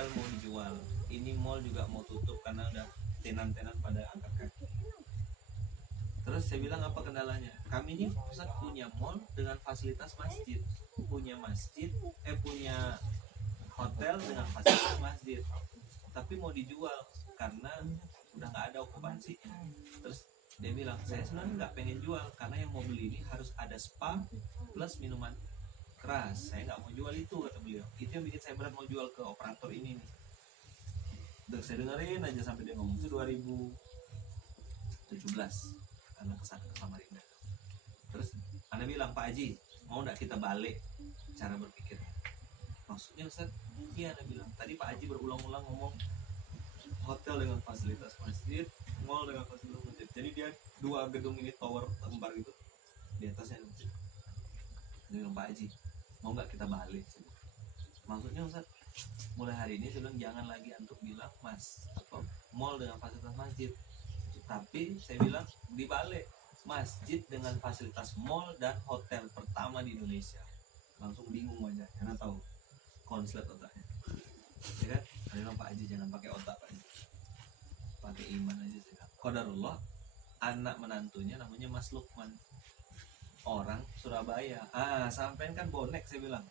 hotel mau dijual, ini mall juga mau tutup karena udah tenan-tenan pada angkat kaki. Terus saya bilang apa kendalanya? Kami ini pusat punya mall dengan fasilitas masjid, punya hotel dengan fasilitas masjid, tapi mau dijual karena udah nggak ada okupansinya. Terus dia bilang, saya sebenarnya nggak pengen jual karena yang mau beli ini harus ada spa plus minuman keras. Saya nggak mau jual itu, kata beliau. Itu yang bikin saya berat mau jual ke operator ini nih. Terus saya dengerin aja sampai dia ngomong. Itu 2017 karena kesana ke Samarinda. Terus Anda bilang, Pak Haji, mau nggak kita balik cara berpikirnya? Maksudnya Ustaz? Iya, Anda bilang. Tadi Pak Haji berulang-ulang ngomong hotel dengan fasilitas masjid, mall dengan fasilitas masjid. Jadi dia dua gedung ini tower lembar gitu, di atasnya ada masjid. Dia bilang, Pak Haji, mau nggak kita balik? Maksudnya Ustaz, mulai hari ini saya bilang jangan lagi antum bilang mall dengan fasilitas masjid, tapi saya bilang dibalik, masjid dengan fasilitas mall dan hotel pertama di Indonesia. Langsung bingung aja karena tahu konslet otaknya, ya kan? Saya bilang, Pak Haji jangan pakai otak, Pak Haji, pakai iman aja. Saya qadarullah, anak menantunya namanya Mas Lukman, orang Surabaya. Sampean kan bonek, saya bilang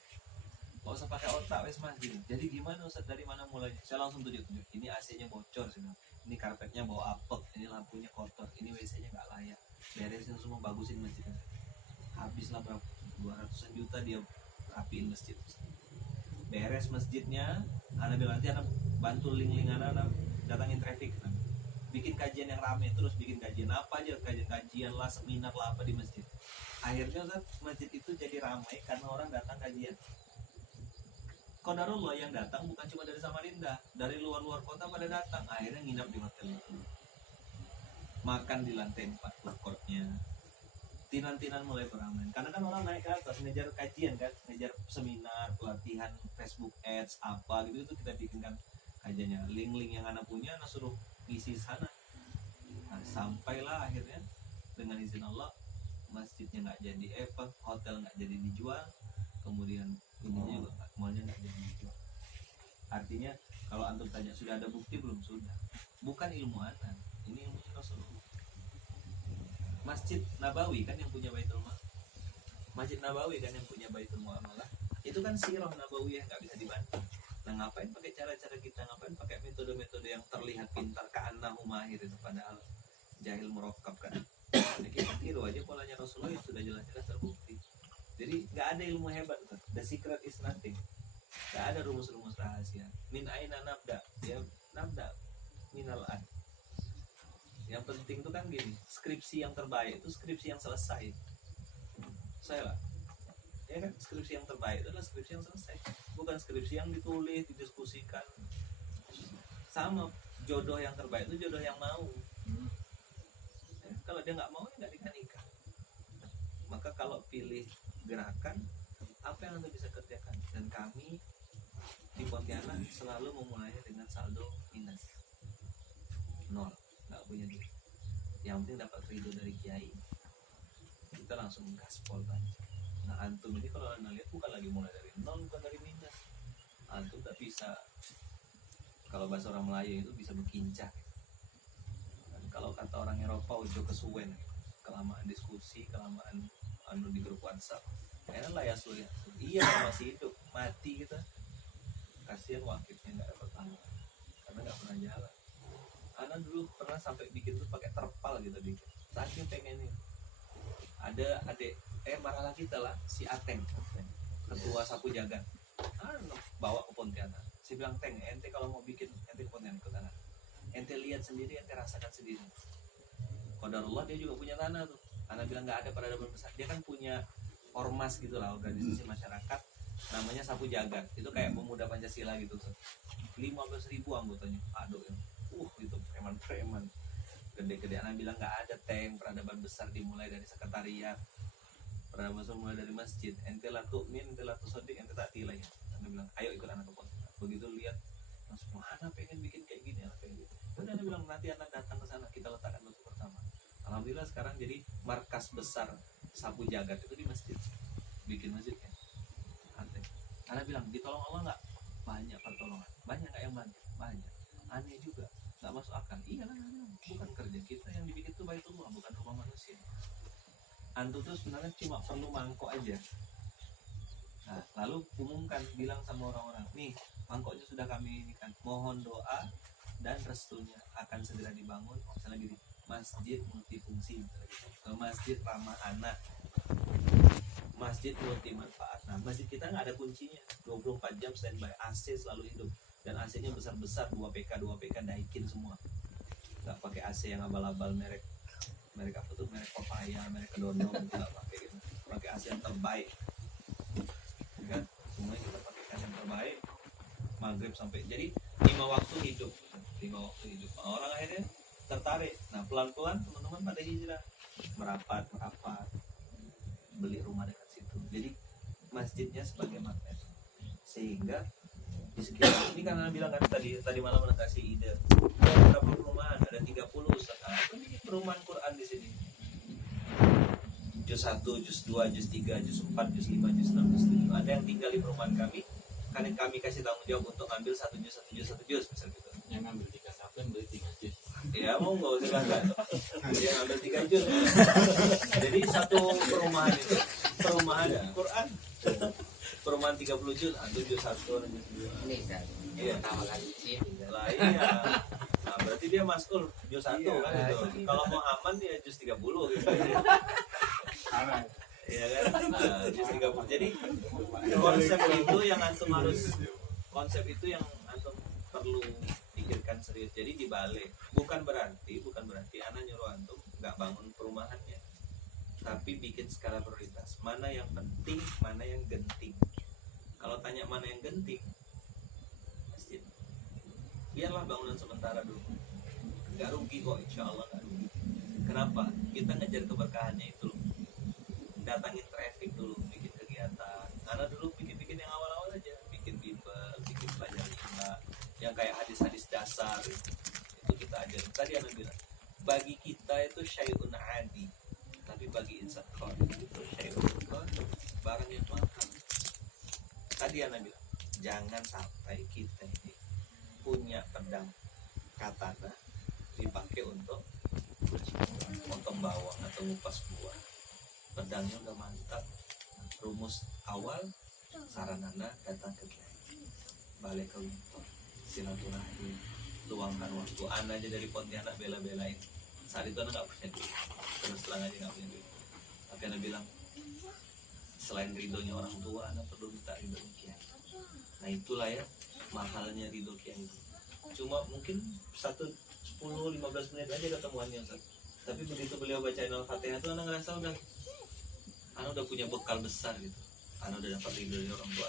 gak usah pakai otak wes mas gini. Jadi gimana Ustaz, dari mana mulainya? Saya langsung tunjuk, ini AC-nya bocor, saya bilang. Ini karpetnya bawa apek, ini lampunya kotor, ini WC-nya nggak layak, beresin semua, bagusin masjidnya. Habislah berapa 200 juta dia rapiin masjid. Beres masjidnya, anak bilang nanti anak bantu link anak datangin traffic, bikin kajian yang rame, terus bikin kajian apa aja, kajian lah, seminar lah apa di masjid. Akhirnya Ustaz, masjid itu jadi ramai karena orang datang kajian. Qadarullah, yang datang bukan cuma dari Samarinda, dari luar-luar kota pada datang. Akhirnya nginap di hotel itu, makan di lantai 4 food courtnya. Tinan-tinan mulai beramai karena kan orang naik ke atas ngejar kajian kan, ngejar seminar, pelatihan, Facebook ads apa gitu, itu kita bikinkan kajiannya. Link-link yang anak punya anak suruh ngisi sana. Sampailah akhirnya dengan izin Allah masjidnya nggak jadi, hotel nggak jadi dijual, kemudian ininya juga mallnya nggak jadi dijual. Artinya kalau antum tanya sudah ada bukti belum? Sudah. Bukan ilmu anak, ini ilmunya Rasulullah. Masjid Nabawi kan yang punya Baitul Mu'amalah. Masjid Nabawi kan yang punya Baitul Mu'amalah. Itu kan sirah Nabawiyah, nggak bisa dibantah. Nah, ngapain pakai cara-cara kita, ngapain pakai metode-metode yang terlihat pintar, ka'annahu mahir itu, padahal jahil murakkab kan. Nah, kita tiru aja polanya Rasulullah yang sudah jelas-jelas terbukti. Jadi nggak ada ilmu hebat, the secret is nothing. Nggak ada rumus-rumus rahasia. Min aina nabda, ya nabda minal an. Yang penting itu kan gini, skripsi yang terbaik itu skripsi yang selesai. Saya lah, ya kan, skripsi yang terbaik itu adalah skripsi yang selesai, bukan skripsi yang ditulis, didiskusikan. Sama jodoh yang terbaik itu jodoh yang mau. Kalau dia nggak mau, ya nggak nikah. Maka kalau pilih gerakan, apa yang Anda bisa kerjakan? Dan kami di Pontianak selalu memulainya dengan saldo minus 0, nggak punya duit. Yang penting dapat ridho dari kiai, kita langsung gaspol aja. Nah, antum ini kalau Anda lihat bukan lagi mulai dari 0, bukan dari minus. Antum tak bisa, kalau bahasa orang Melayu itu bisa berkincah. Dan kalau kata orang Eropa, ujo kesuwen, kelamaan diskusi, kelamaan di grup WhatsApp, enak lah ya sulit. Iya, masih hidup, mati kita. Kasihan wakilnya nggak dapat tanggung karena nggak pernah jalan. Anak dulu pernah sampai bikin tuh pakai terpal gitu, bikin saking pengennya. Ada adik marahlah kita lah, si Ateng, ketua sapu jagat, bawa ke Pontianak. Saya bilang, Teng, ente kalau mau bikin ente ke Pontianak ke tanah, ente lihat sendiri, ente rasakan sendiri. Qadarullah dia juga punya tanah tuh. Anak bilang nggak ada peradaban besar. Dia kan punya ormas gitulah, organisasi masyarakat, namanya Sapu Jagat. Itu kayak pemuda Pancasila gitu tuh. 15.000 anggotanya. Aduh ya. Itu preman-preman. Gede-gede. Anak bilang nggak ada peradaban besar dimulai dari sekretariat. Peradaban besar mulai dari masjid. Ente la tu'min, ente la tusaddiq, ente tak tilai. Anak bilang, ayo ikut anak ke pos. Begitu lihat, langsung mana pengen bikin kayak gini, anak pengen gitu. Udah anak bilang nanti anak datang ke sana, kita letakkan batu pertama. Alhamdulillah sekarang jadi markas besar Sapu Jagat itu di masjid, bikin masjid kan. Anak bilang ditolong Allah nggak? banyak pertolongan, banyak nggak yang bantu, banyak. Aneh juga, nggak masuk akal. Iya kan, bukan kerja kita yang dibikin tuh Baitullah, bukan rumah manusia. Antum tuh sebenarnya cuma perlu mangkok aja. Nah, lalu umumkan, bilang sama orang-orang, nih mangkoknya sudah kami ini kan, mohon doa dan restunya akan segera dibangun, misalnya gini, masjid multifungsi, masjid ramah anak, masjid multi manfaat. Nah, masjid kita nggak ada kuncinya, 24 jam standby, AC selalu hidup, dan AC-nya besar-besar, 2 PK Daikin semua, nggak pakai AC yang abal-abal merek apa tuh, merek Papaya, merek Kedono, nggak pakai gitu, pakai AC yang terbaik kan, semuanya kita pakai yang terbaik, maghrib sampai, jadi 5 waktu hidup. Orang akhirnya tertarik. Nah, pelan-pelan teman-teman pada hijrah, merapat, beli rumah dekat situ. Jadi masjidnya sebagai magnet, sehingga di sekitar ini, karena bilang kan tadi malam kasih ide, ada berapa perumahan, ada 30 Ustaz. Bikin perumahan Quran di sini. Juz 1, Juz 2, Juz 3, Juz 4, Juz 5, Juz 6, Juz 7. Ada yang tinggal di perumahan kami, kan kami kasih tanggung jawab untuk ngambil 1 juz misal gitu. Yang ngambil 3 sapi, beli 3 juz. Ya mau nggak silakan. Dia ngambil 3 juz. Jadi satu perumahan itu perumahan Quran. Perumahan 30 juz, juz 1, juz 2. Ini kan. Iya. Pertama kali di sini. Lah iya. Nah, berarti dia masuk juz 1 Iya, kan itu. Kalau mau aman dia juz 30 gitu. Iya kan? Nah, juz 30. Jadi konsep itu yang antum perlu pikirkan serius. Jadi dibalik. Bukan berarti anak nyuruh antum nggak bangun perumahannya. Tapi bikin skala prioritas. Mana yang penting, mana yang genting. Kalau tanya mana yang genting, masjid. Biarlah bangunan sementara dulu. Gak rugi kok, insya Allah gak rugi. Kenapa? Kita ngejar keberkahannya itu loh. Datangin traffic dulu, bikin kegiatan. Karena dulu bikin yang awal-awal aja, bikin bimbel, bikin pelajaran IMA, yang kayak hadis-hadis dasar itu kita ajarin. Tadi Anda bilang, bagi kita itu syai'un adi, tapi bagi insan khol itu syai'un khol, barang yang mahal. Tadi Anda bilang, jangan sampai kita ini punya pedang katana dipakai untuk potong bawang atau ngupas buah. Pedangnya udah mantap. Rumus awal, saran Anda datang ke kiai, balik ke kantor, silaturahmi, luangkan waktu. Anda aja dari Pontianak bela-belain. Saat itu Anda nggak punya duit, terus terang aja nggak punya duit. Tapi Anda bilang, selain ridhonya orang tua, Anda perlu minta ridhonya kiai. Nah itulah ya mahalnya ridho kiai itu. Cuma mungkin 10-15 menit aja ketemuannya, Ustaz. Tapi begitu beliau bacain Al-Fatihah itu Anda ngerasa Anda udah punya bekal besar gitu. Anda udah dapat ridho dari orang tua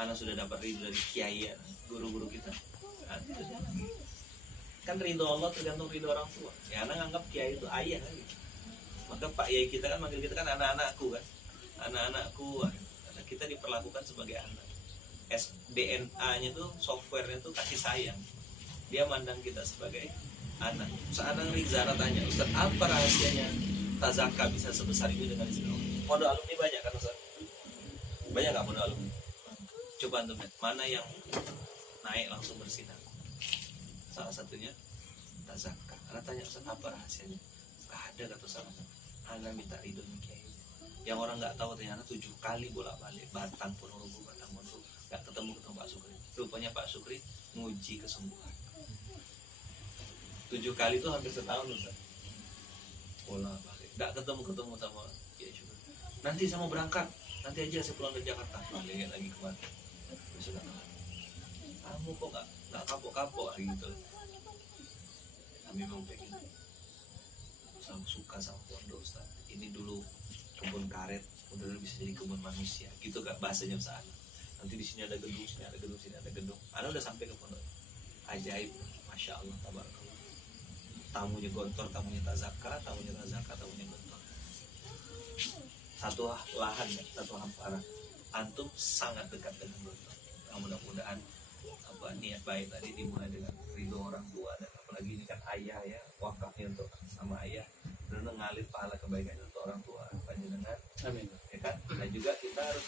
Anda sudah dapat ridho dari kiai, guru-guru kita. Kan ridho Allah tergantung ridho orang tua. Ya Anda nganggap kiai itu ayah kan gitu. Maka Pak Yai kita kan manggil kita kan anak-anakku kan. Anak-anakku. Karena kita diperlakukan sebagai anak. DNA-nya tuh, software-nya tuh kasih sayang. Dia mandang kita sebagai anak. Saat Rizara tanya, Ustaz, apa rahasianya tazaka bisa sebesar itu dengan izin Allah? Pondok alumni banyak kan Ustaz? Banyak nggak pondok alumni? Coba antum lihat mana yang naik langsung bersinar. Salah satunya tazaka. Anda tanya, Ustaz, apa rahasianya? Gak ada kata salah. Anda minta ridhonya kiai. Yang orang nggak tahu ternyata 7 kali bolak-balik Batang Ponorogo, nggak ketemu Pak Sukri. Rupanya Pak Sukri nguji kesembuhan 7 kali itu hampir setahun Ustaz. Bolak-balik nggak ketemu sama Kiai Syukri. Nanti saya mau berangkat, nanti aja saya pulang dari Jakarta. Balik lagi kemana? Sudah kamu kok nggak kapok-kapok hari gitu. Kami memang pengen sama suka sama pondok Ustaz. Ini dulu kebun karet, udah bisa jadi kebun manusia. Gitu gak bahasanya Ustaz. Nanti di sini ada gedung, sini ada gedung, sini ada gedung. Anda udah sampai ke pondok. Ajaib, masya Allah, tabarakallah. Tamunya gontor, tamunya tazaka, tamunya gontor. Satu lahan, satu hamparan. Antum sangat dekat dengan gontor. Nah, mudah-mudahan niat baik tadi dimulai dengan ridho orang tua, dan apalagi ini kan ayah ya, wakafnya untuk sama ayah, dan ngalir pahala kebaikan untuk orang tua. Panjenengan, amin. Ya kan? Dan juga kita harus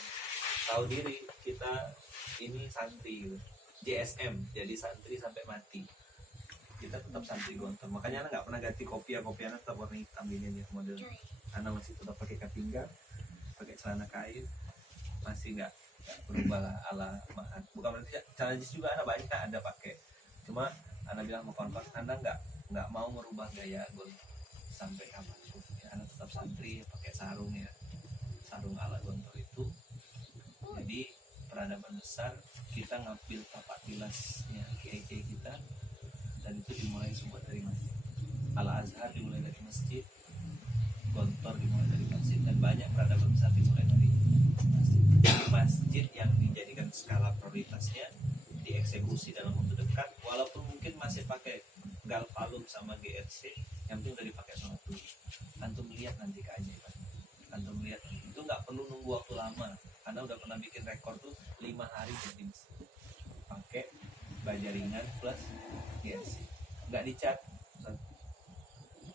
tahu diri, kita ini santri gitu. JSM, jadi santri sampai mati. Kita tetap santri gontor. Makanya anak nggak pernah ganti kopi anak tetap warna hitam ini model. Anak masih tetap pakai kapinggang, pakai celana kain, masih nggak berubah lah ala mahat. Bukan berarti celana jeans juga anak banyak ada pakai. Cuma anak bilang mau konvert, anak nggak mau merubah gaya gontor sampai kapanpun. Ya, anak tetap santri pakai sarung ya, sarung ala gontor itu. Jadi peradaban besar kita ngambil tapak tilasnya kiai kita, dan itu dimulai semua dari masjid. Al Azhar dimulai dari masjid, gontor dimulai dari masjid, dan banyak peradaban besar dimulai dari masjid. Masjid yang dijadikan skala prioritasnya dieksekusi dalam waktu dekat, walaupun mungkin masih pakai galvalum sama GRC, yang penting udah dipakai sholat dulu. Antum lihat nanti keajaiban. Antum lihat itu nggak perlu nunggu waktu lama, karena udah pernah bikin rekor tuh 5 hari jadi masjid pakai baja ringan plus GRC, nggak dicat.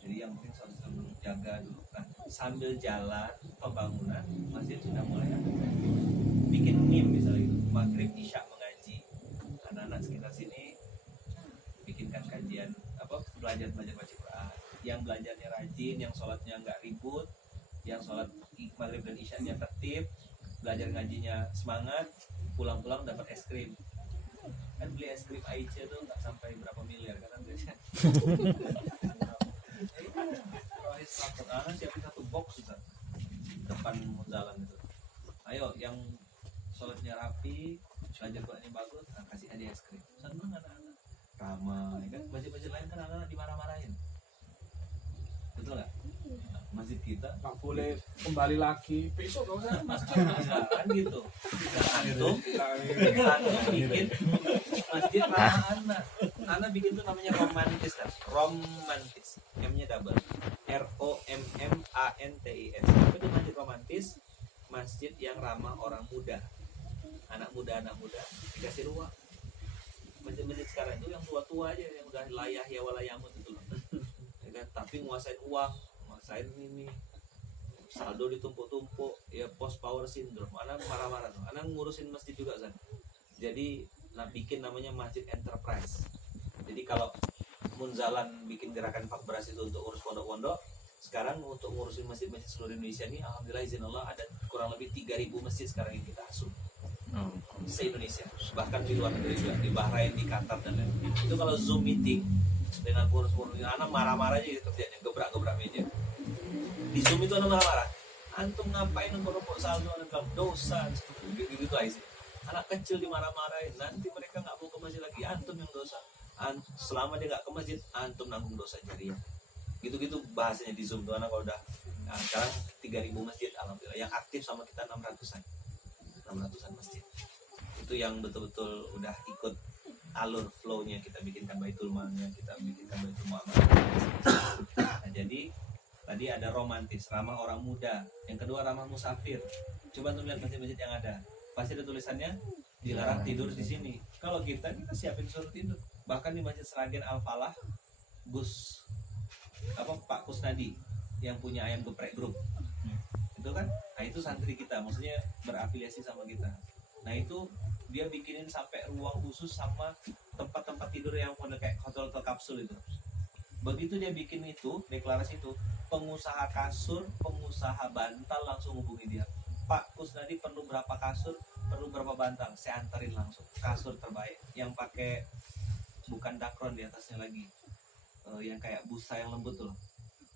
Jadi yang penting selalu jaga dulu kan. Sambil jalan pembangunan masjid sudah mulai bikin meme misalnya itu maghrib isya mengaji, anak-anak sekitar sini bikinkan kajian belajar baca Quran, yang belajarnya rajin, yang sholatnya nggak ribut, yang sholat maghrib dan isyanya tertib, belajar ngajinya semangat, pulang-pulang dapat es krim. Kan beli es krim Aice tuh nggak sampai berapa miliar kan biasanya. Siapin satu box Ustaz, depan jalan itu. Ayo yang sholatnya rapi, belajar Qurannya bagus, nah, kasih hadiah es krim. Seneng anak-anak, ramai kan. Masjid-masjid lain kan anak-anak dimarah-marahin, betul nggak? Nah, masjid kita nggak boleh kembali lagi besok, nggak usah masjid. kan gitu. Antum bikin masjid ramah anak. Anak bikin tuh namanya romantis kan, romantis, M-nya double, ROMMANTIS. Itu masjid romantis, masjid yang ramah orang muda, anak muda dikasih ruang. Masjid-masjid sekarang itu yang tua-tua aja, yang udah layah ya walayamut itu loh. Ya kan? Tapi nguasain uang, nguasain ini, saldo ditumpuk-tumpuk, ya post power syndrome. Anak marah-marah tuh. Anak ngurusin masjid juga kan. Jadi bikin namanya masjid enterprise. Jadi kalau Munzalan bikin gerakan Fakbras itu untuk urus pondok-pondok, sekarang untuk ngurusin masjid-masjid seluruh Indonesia ini, alhamdulillah izin Allah ada kurang lebih 3.000 masjid sekarang yang kita asuh se-Indonesia, bahkan di luar negeri juga, di Bahrain, di Qatar dan lain-lain. Itu kalau Zoom meeting dengan pengurus-pengurus, anak marah-marah aja gitu kerjanya, gebrak-gebrak meja. Di Zoom itu anak marah-marah, antum ngapain numpuk-numpuk saldo, anak bilang dosa, gitu aja. Anak kecil dimarah-marahin, nanti mereka nggak mau ke masjid lagi, antum yang dosa. Selama dia nggak ke masjid, antum nanggung dosa jariah. Gitu-gitu bahasanya di Zoom tuh anak kalau udah. Nah, sekarang 3.000 masjid alhamdulillah, yang aktif sama kita 600-an masjid. Itu yang betul-betul udah ikut alur flow-nya, kita bikinkan Baitul Malnya, kita bikinkan Baitul Muamalah. Nah, jadi tadi ada romantis, ramah orang muda. Yang kedua ramah musafir. Coba tuh lihat masjid-masjid yang ada, pasti ada tulisannya dilarang tidur di sini. Kalau kita siapin suruh tidur. Bahkan di Masjid Seragen Al-Falah, Pak Kusnadi yang punya ayam geprek grup, itu kan, nah itu santri kita, maksudnya berafiliasi sama kita. Nah itu dia bikinin sampai ruang khusus sama tempat-tempat tidur yang model kayak hotel kapsul itu. Begitu dia bikin itu, deklarasi itu, pengusaha kasur, pengusaha bantal langsung hubungi dia. Pak Kusnadi perlu berapa kasur, perlu berapa bantal, saya anterin langsung. Kasur terbaik, yang pakai bukan dakron di atasnya lagi, yang kayak busa yang lembut tuh,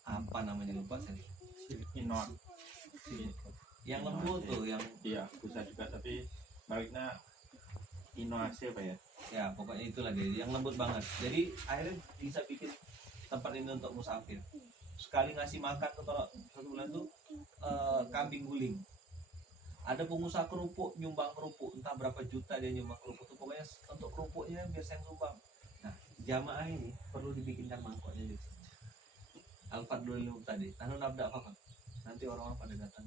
apa namanya lupa saya. Inon. Yang lembut tuh, yang Iya, bisa juga tapi baliknya inovasi apa ya? ya pokoknya itulah dia, yang lembut banget. Jadi akhirnya bisa bikin tempat ini untuk musafir. Sekali ngasih makan tuh kalau 1 bulan tuh kambing guling. Ada pengusaha kerupuk nyumbang kerupuk, entah berapa juta dia nyumbang kerupuk tuh, pokoknya untuk kerupuknya biar saya sumbang. Nah jamaah ini perlu dibikinkan mangkoknya di sini. Al-Fadlul tadi, nanu nabda apa? Nanti orang-orang pada datang.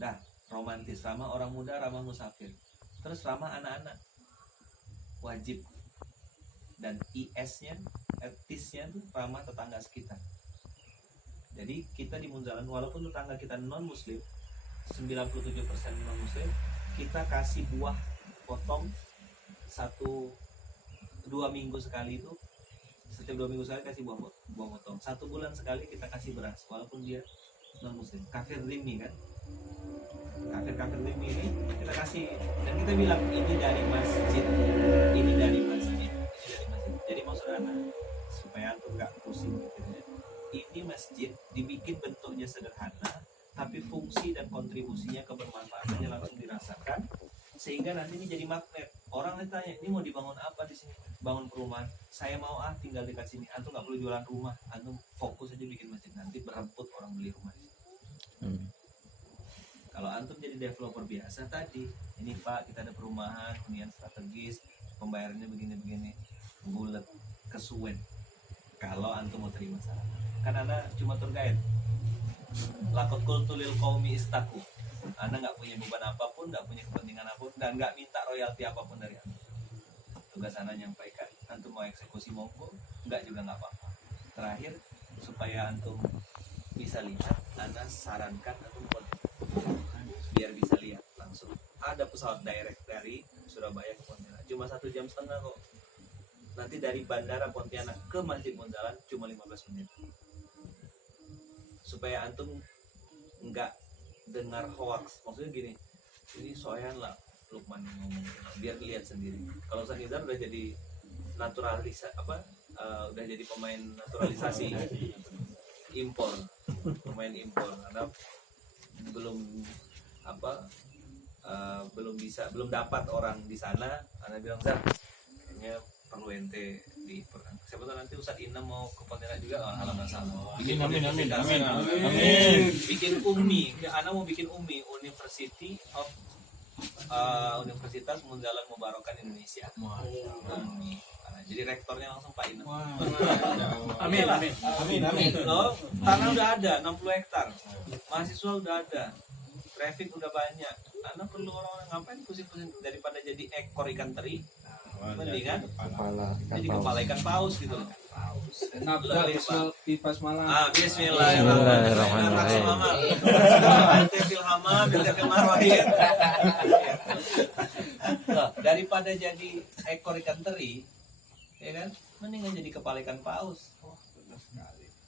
Dah romantis, ramah orang muda, ramah musafir, terus ramah anak-anak, wajib. Dan IS-nya, etisnya tuh ramah tetangga sekitar. Jadi kita di Munzalan, walaupun tetangga kita non muslim, 97% non muslim, kita kasih buah potong 1-2 minggu sekali itu, setiap 2 minggu sekali kasih buah potong. 1 bulan sekali kita kasih beras walaupun dia non muslim. Kafir dhimmi kan, kafir dhimmi ini kita kasih, dan kita bilang ini dari masjid, ini dari masjid, ini dari masjid. Jadi maksud anak supaya antum nggak pusing mikirnya, ini masjid dibikin bentuknya sederhana tapi fungsi dan kontribusinya kebermanfaatannya langsung dirasakan, sehingga nanti ini jadi magnet. Orang nanti tanya, ini mau dibangun apa di sini? Bangun perumahan. Saya mau tinggal dekat sini. Antum nggak perlu jualan rumah, antum fokus aja bikin masjid, nanti berebut orang beli rumah di sini. Kalau antum jadi developer biasa tadi, ini Pak kita ada perumahan hunian strategis, pembayarannya begini-begini, bulat, kesuwen. Kalau antum mau terima saran, kan Anda cuma tour guide. Lakot qultu lil qaumi istaku. Anda nggak punya beban apapun, nggak punya kepentingan apapun, dan nggak minta royalti apapun dari Anda. Tugas Anda nyampaikan, antum mau eksekusi monggo, nggak juga nggak apa-apa. Terakhir, supaya antum bisa lihat, Anda sarankan antum buat biar bisa lihat langsung. Ada pesawat direct dari Surabaya ke Pontianak, cuma 1,5 jam kok. Nanti dari bandara Pontianak ke Masjid Munzalan cuma 15 menit. Supaya antum nggak dengar hoax, maksudnya gini, ini soyan lah Lukman ngomong, biar lihat sendiri. Kalau Ustaz Nizar udah jadi udah jadi pemain naturalisasi impor, pemain impor, karena belum dapat orang di sana. Anda bilang, Zat, kayaknya perlu ente di siapa tahu nanti Ustadz Ina mau ke Pontianak juga, halaman sama. Amin. Bikin UMI, Ana mau bikin UMI, Universitas Munzalan Mubarokan Indonesia. UMI. Jadi rektornya langsung Pak Ina. Amin. Loh, tanah udah ada 60 hektar, mahasiswa udah ada, traffic udah banyak. Anda perlu orang-orang ngapain pusing-pusing, daripada jadi ekor ikan teri, mendingan jadi kepala ikan paus gitu loh. Nabda pipas malam. Bismillahirrahmanirrahim. Daripada jadi ekor ikan teri, ya kan, mendingan jadi kepala ikan paus.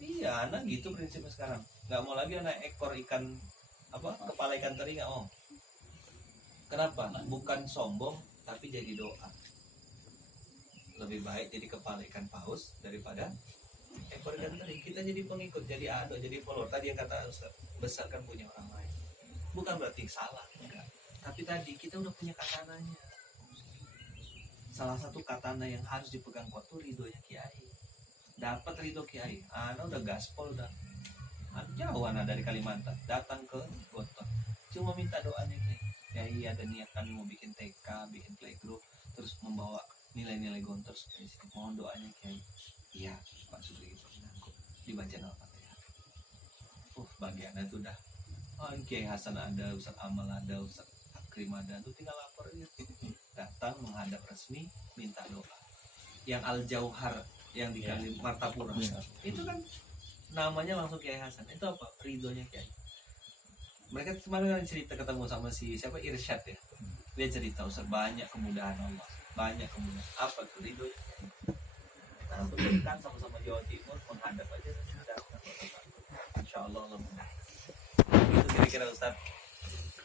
Iya, anak gitu prinsipnya sekarang. Nggak mau lagi anak ekor ikan kepala ikan teri, nggak mau. Kenapa? Bukan sombong, tapi jadi doa. Lebih baik jadi kepala ikan paus daripada ekor ikan teri. Kita jadi pengikut, jadi ado, jadi follower. Tadi yang kata Ustaz, besarkan punya orang lain. Bukan berarti salah, enggak. Tapi tadi kita udah punya katananya. Salah satu katana yang harus dipegang kuat tuh ridhonya Kiai. Dapat ridho Kiai, Ana udah gaspol dah. Jauh Ana dari Kalimantan, datang ke Goton. Cuma minta doanya Kiai, ada niat kami mau bikin TK, bikin playgroup, terus membawa nilai-nilai gontor supaya sini. Mohon doanya Kiai. Iya, Pak Sugri dibaca Al-Fatihah. Bagian itu udah. Kiai Hasan ada, Ustaz Amal ada, Ustaz Akrim ada, tuh tinggal lapor aja. Datang menghadap resmi, minta doa. Yang Al-Jauhar yang di Martapura, itu kan namanya langsung Kiai Hasan. Itu apa? Ridhonya Kiai. Mereka kemarin kan cerita ketemu sama siapa, Irsyad ya. Dia cerita, Ustaz, banyak kemudahan Allah, banyak kemudahan. Apa tuh ridhonya Kiai? Kita langsung berikan sama-sama Jawa Timur, menghadap aja. Insya Allah mudah. Itu kira-kira Ustaz.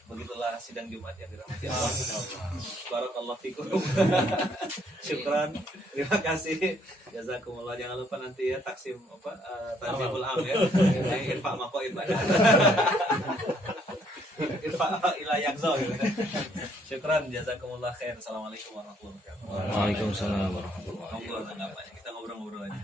Begitulah sidang Jumat yang dirahmati Allah. Barakallahu fikum. Syukran. Terima kasih. Jazakumullah. Jangan lupa nanti ya taksim tanzimul am ya. Irfa maqaid badan. Irfa ila yakza gitu kan. Syukran. Jazakumullah khair. Assalamualaikum warahmatullahi wabarakatuh. Waalaikumsalam warahmatullahi wabarakatuh. Kita ngobrol-ngobrol aja.